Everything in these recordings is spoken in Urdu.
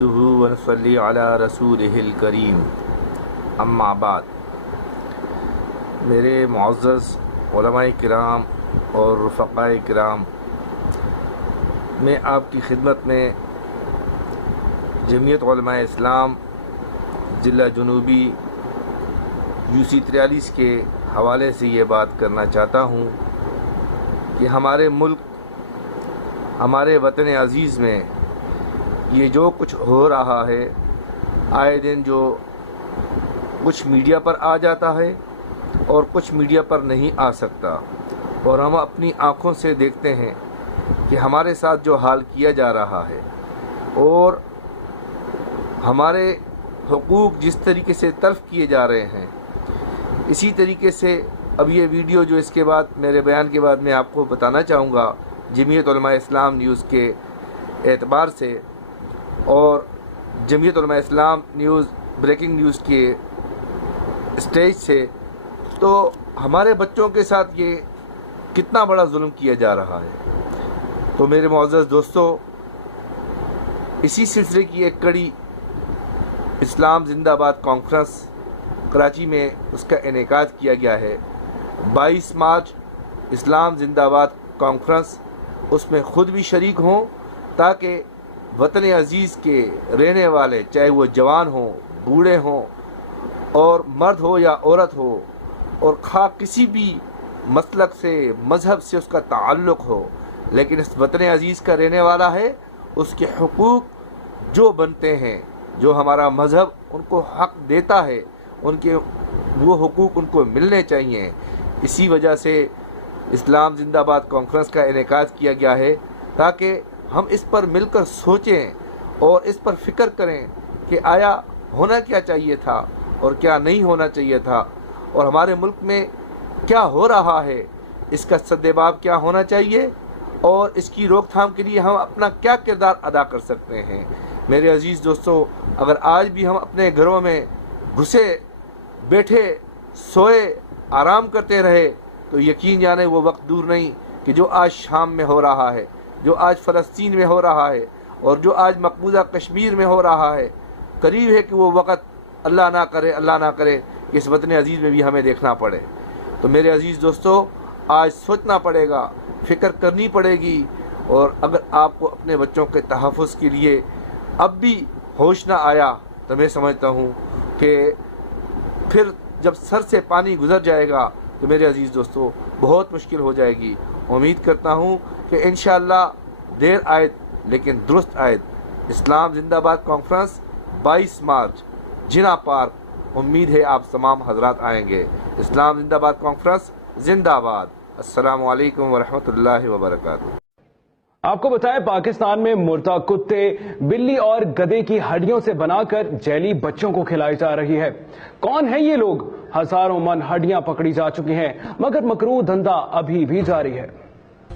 ونصلی علی رسولہ الکریم اما بعد۔ میرے معزز علماء کرام اور رفقاء کرام، میں آپ کی خدمت میں جمعیت علماء اسلام ضلع جنوبی UC 43 کے حوالے سے یہ بات کرنا چاہتا ہوں کہ ہمارے ملک، ہمارے وطن عزیز میں یہ جو کچھ ہو رہا ہے، آئے دن جو کچھ میڈیا پر آ جاتا ہے اور کچھ میڈیا پر نہیں آ سکتا، اور ہم اپنی آنکھوں سے دیکھتے ہیں کہ ہمارے ساتھ جو حال کیا جا رہا ہے اور ہمارے حقوق جس طریقے سے تلف کیے جا رہے ہیں، اسی طریقے سے اب یہ ویڈیو جو اس کے بعد میرے بیان کے بعد میں آپ کو بتانا چاہوں گا، جمعیت علماء اسلام نیوز کے اعتبار سے اور جمعیت Ulema Islam news breaking news کے اسٹیج سے، تو ہمارے بچوں کے ساتھ یہ کتنا بڑا ظلم کیا جا رہا ہے۔ تو میرے معزز دوستو، اسی سلسلے کی ایک کڑی اسلام زندہ آباد کانفرنس کراچی میں اس کا انعقاد کیا گیا ہے۔ 22 مارچ اسلام زندہ آباد کانفرنس، اس میں خود بھی شریک ہوں تاکہ وطن عزیز کے رہنے والے، چاہے وہ جوان ہوں، بوڑھے ہوں، اور مرد ہو یا عورت ہو، اور خواہ کسی بھی مسلک سے، مذہب سے اس کا تعلق ہو، لیکن اس وطن عزیز کا رہنے والا ہے، اس کے حقوق جو بنتے ہیں، جو ہمارا مذہب ان کو حق دیتا ہے، ان کے وہ حقوق ان کو ملنے چاہیے۔ اسی وجہ سے اسلام زندہ آباد کانفرنس کا انعقاد کیا گیا ہے تاکہ ہم اس پر مل کر سوچیں اور اس پر فکر کریں کہ آیا ہونا کیا چاہیے تھا اور کیا نہیں ہونا چاہیے تھا، اور ہمارے ملک میں کیا ہو رہا ہے، اس کا سدباب کیا ہونا چاہیے، اور اس کی روک تھام کے لیے ہم اپنا کیا کردار ادا کر سکتے ہیں۔ میرے عزیز دوستو، اگر آج بھی ہم اپنے گھروں میں گھسے بیٹھے سوئے آرام کرتے رہے تو یقین جانے وہ وقت دور نہیں کہ جو آج شام میں ہو رہا ہے، جو آج فلسطین میں ہو رہا ہے، اور جو آج مقبوضہ کشمیر میں ہو رہا ہے، قریب ہے کہ وہ وقت اللہ نہ کرے کہ اس وطن عزیز میں بھی ہمیں دیکھنا پڑے۔ تو میرے عزیز دوستو، آج سوچنا پڑے گا، فکر کرنی پڑے گی، اور اگر آپ کو اپنے بچوں کے تحفظ کے لیے اب بھی ہوش نہ آیا تو میں سمجھتا ہوں کہ پھر جب سر سے پانی گزر جائے گا تو میرے عزیز دوستو بہت مشکل ہو جائے گی۔ امید کرتا ہوں کہ انشاءاللہ دیر آئے لیکن درست آئے۔ اسلام زندہ آباد کانفرنس 22 مارچ جناح پارک، امید ہے آپ تمام حضرات آئیں گے۔ اسلام زندہ آباد کانفرنس زندہ آباد۔ السلام علیکم ورحمۃ اللہ وبرکاتہ۔ آپ کو بتائیں، پاکستان میں مردہ کتے، بلی اور گدھے کی ہڈیوں سے بنا کر جیلی بچوں کو کھلائی جا رہی ہے۔ کون ہیں یہ لوگ؟ ہزاروں من ہڈیاں پکڑی جا چکی ہیں، مگر مکروہ دھندا ابھی بھی جاری ہے۔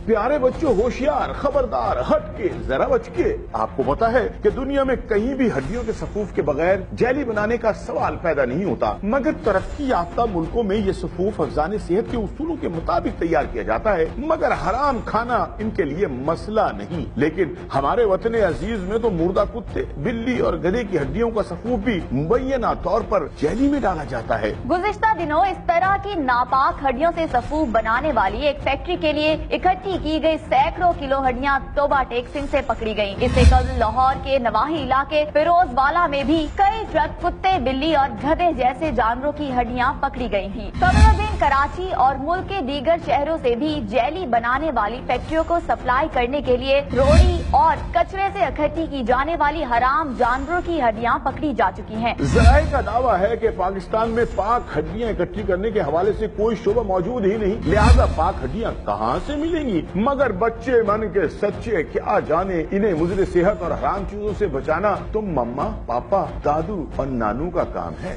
پیارے بچوں، ہوشیار، خبردار، ہٹ کے، ذرا بچ کے۔ آپ کو پتا ہے کہ دنیا میں کہیں بھی ہڈیوں کے صفوف کے بغیر جیلی بنانے کا سوال پیدا نہیں ہوتا، مگر ترقی یافتہ ملکوں میں یہ صفوف افزان صحت کے اصولوں کے مطابق تیار کیا جاتا ہے، مگر حرام کھانا ان کے لیے مسئلہ نہیں۔ لیکن ہمارے وطن عزیز میں تو مردہ کتے، بلی اور گدھے کی ہڈیوں کا صفوف بھی مبینہ طور پر جیلی میں ڈالا جاتا ہے۔ گزشتہ دنوں اس طرح کی ناپاک ہڈیوں سے صفوف بنانے والی ایک فیکٹری کے لیے اکٹھی کی گئی سینکڑوں کلو ہڈیاں توبہ ٹیک سنگھ سے پکڑی گئیں۔ اس سے قبل لاہور کے نواحی علاقے فیروز والا میں بھی کئی ٹرک کتے، بلی اور گدھے جیسے جانوروں کی ہڈیاں پکڑی گئی تھیں۔ قمرالدین کراچی اور ملک کے دیگر شہروں سے بھی جیلی بنانے والی فیکٹریوں کو سپلائی کرنے کے لیے روڑی اور کچرے سے اکٹھی کی جانے والی حرام جانوروں کی ہڈیاں پکڑی جا چکی ہیں۔ ذرائع کا دعویٰ ہے کہ پاکستان میں پاک ہڈیاں اکٹھی کرنے کے حوالے سے کوئی شعبہ موجود ہی نہیں، لہذا پاک ہڈیاں کہاں سے ملیں گی؟ مگر بچے من کے سچے کیا جانے، انہیں مضر صحت اور حرام چیزوں سے بچانا تو مما، پاپا، دادو اور نانو کا کام ہے۔